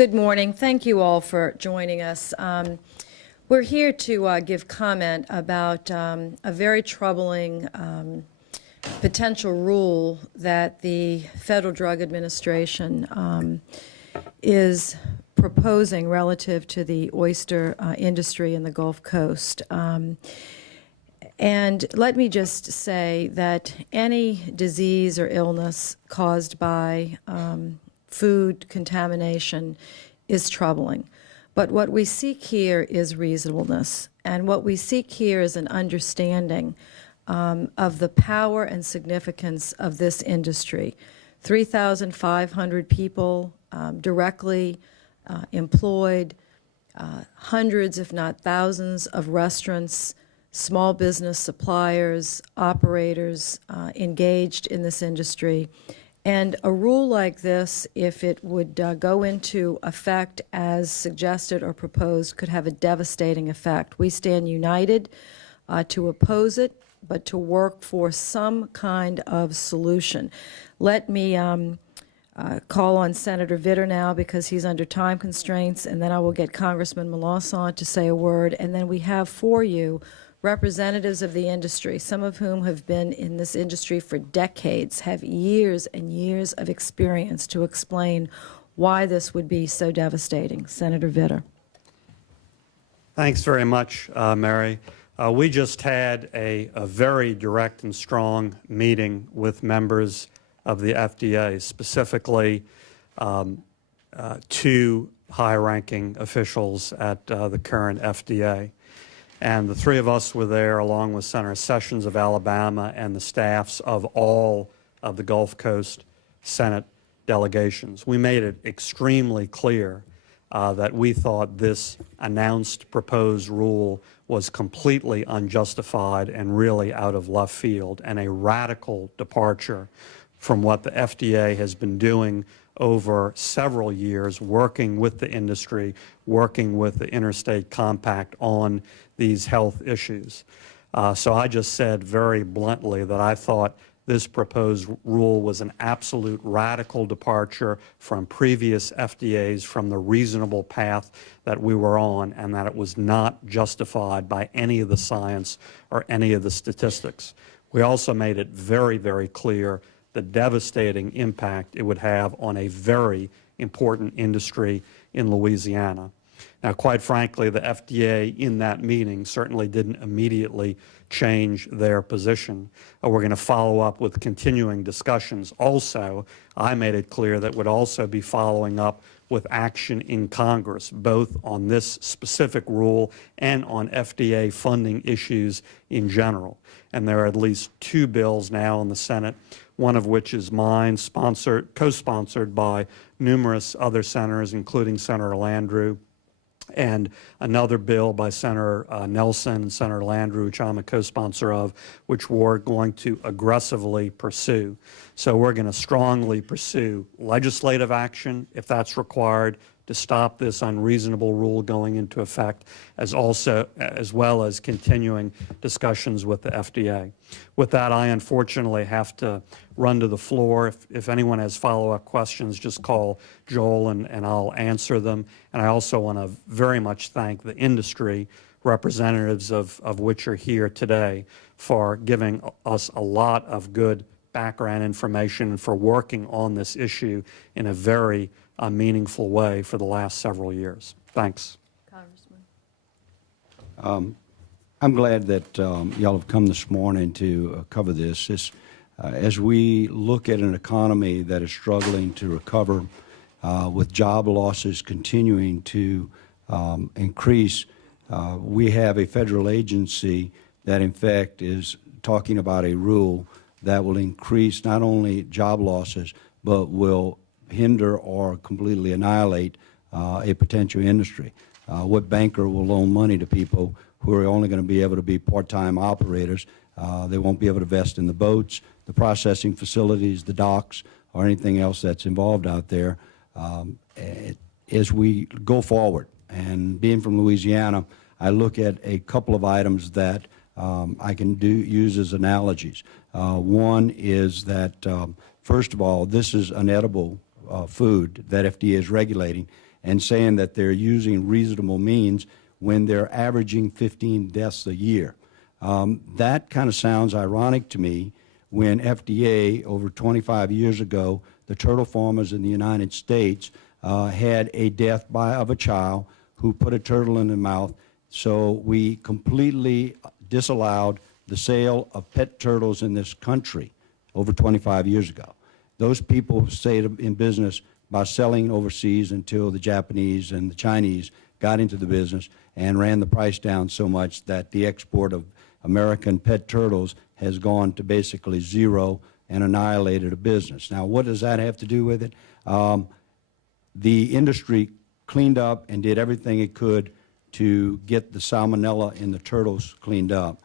Good morning. Thank you all for joining us. We're here to give comment about a very troubling potential rule that the Federal Drug Administration is proposing relative to the oyster industry in the Gulf Coast. And let me just say that any disease or illness caused by food contamination is troubling. But what we seek here is reasonableness. And what we seek here is an understanding of the power and significance of this industry. 3,500 people directly employed, hundreds if not thousands of restaurants, small business suppliers, operators engaged in this industry. And a rule like this, if it would go into effect as suggested or proposed, could have a devastating effect. We stand united to oppose it, but to work for some kind of solution. Let me call on Senator Vitter now because he's under time constraints, and then I will get Congressman Melancon to say a word, and then we have for you representatives of the industry, some of whom have been in this industry for decades, have years and years of experience to explain why this would be so devastating. Senator Vitter. Thanks very much, Mary. We just had a very direct and strong meeting with members of the FDA, specifically two high-ranking officials at the current FDA. And the three of us were there, along with Senator Sessions of Alabama and the staffs of all of the Gulf Coast Senate delegations. We made it extremely clear that we thought this announced proposed rule was completely unjustified and really out of left field and a radical departure from what the FDA has been doing over several years, working with the industry, working with the Interstate Compact on these health issues. So I just said very bluntly that I thought this proposed rule was an absolute radical departure from previous FDAs, from the reasonable path that we were on, and that it was not justified by any of the science or any of the statistics. We also made it very, very clear the devastating impact it would have on a very important industry in Louisiana. Now, quite frankly, the FDA in that meeting certainly didn't immediately change their position. We're going to follow up with continuing discussions. Also, I made it clear that we'd also be following up with action in Congress, both on this specific rule and on FDA funding issues in general. And there are at least two bills now in the Senate, one of which is mine, co-sponsored by numerous other senators, including Senator Landrieu, and another bill by Senator Nelson and Senator Landrieu, which I'm a co-sponsor of, which we're going to aggressively pursue. So we're going to strongly pursue legislative action, if that's required, to stop this unreasonable rule going into effect, as well as continuing discussions with the FDA. With that, I unfortunately have to run to the floor. If anyone has follow-up questions, just call Joel and I'll answer them. And I also want to very much thank the industry, representatives of which are here today, for giving us a lot of good background information and for working on this issue in a very meaningful way for the last several years. Thanks. Congressman. I'm glad that y'all have come this morning to cover this. As we look at an economy that is struggling to recover, with job losses continuing to increase, we have a federal agency that in fact is talking about a rule that will increase not only job losses, but will hinder or completely annihilate a potential industry. What banker will loan money to people who are only going to be able to be part-time operators? They won't be able to invest in the boats, the processing facilities, the docks, or anything else that's involved out there. As we go forward, and being from Louisiana, I look at a couple of items that I can use as analogies. One is that, first of all, this is an edible food that FDA is regulating, and saying that they're using reasonable means when they're averaging 15 deaths a year. That kind of sounds ironic to me when FDA, over 25 years ago, the turtle farmers in the United States had a death of a child who put a turtle in their mouth. So we completely disallowed the sale of pet turtles in this country over 25 years ago. Those people stayed in business by selling overseas until the Japanese and the Chinese got into the business and ran the price down so much that the export of American pet turtles has gone to basically zero and annihilated a business. Now, what does that have to do with it? The industry cleaned up and did everything it could to get the salmonella in the turtles cleaned up.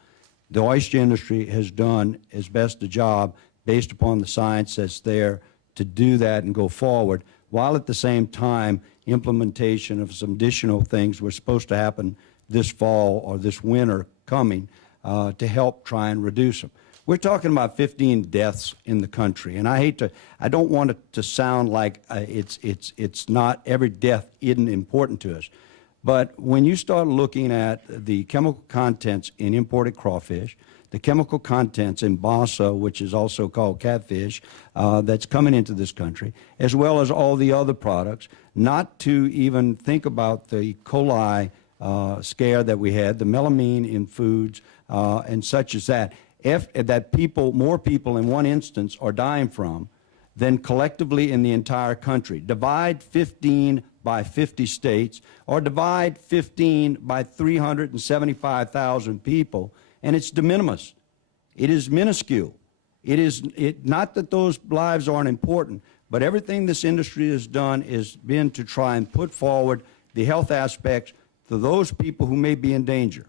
The oyster industry has done as best a job based upon the science that's there to do that and go forward, while at the same time implementation of some additional things were supposed to happen this fall or this winter coming to help try and reduce them. We're talking about 15 deaths in the country, and I don't want it to sound like it's not, every death isn't important to us. But when you start looking at the chemical contents in imported crawfish, the chemical contents in basa, which is also called catfish, that's coming into this country, as well as all the other products, not to even think about the E. coli scare that we had, the melamine in foods, and such as that, more people in one instance are dying from than collectively in the entire country. Divide 15 by 50 states, or divide 15 by 375,000 people, and it's de minimis. It is minuscule. Not that those lives aren't important, but everything this industry has done has been to try and put forward the health aspects to those people who may be in danger.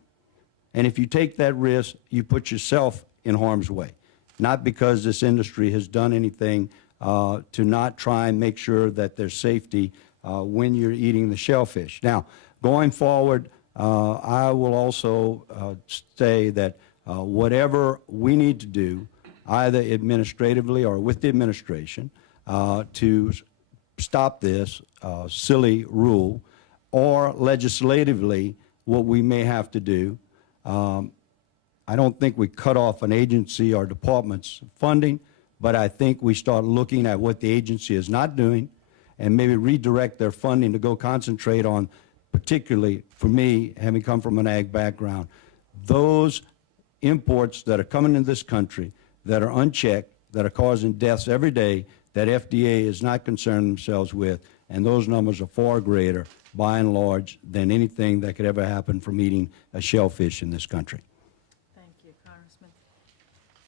And if you take that risk, you put yourself in harm's way, not because this industry has done anything to not try and make sure that there's safety when you're eating the shellfish. Now, going forward, I will also say that whatever we need to do, either administratively or with the administration, to stop this silly rule, or legislatively, what we may have to do. I don't think we cut off an agency or department's funding, but I think we start looking at what the agency is not doing and maybe redirect their funding to go concentrate on, particularly for me, having come from an ag background, those imports that are coming into this country that are unchecked, that are causing deaths every day, that FDA is not concerned themselves with, and those numbers are far greater, by and large, than anything that could ever happen from eating a shellfish in this country.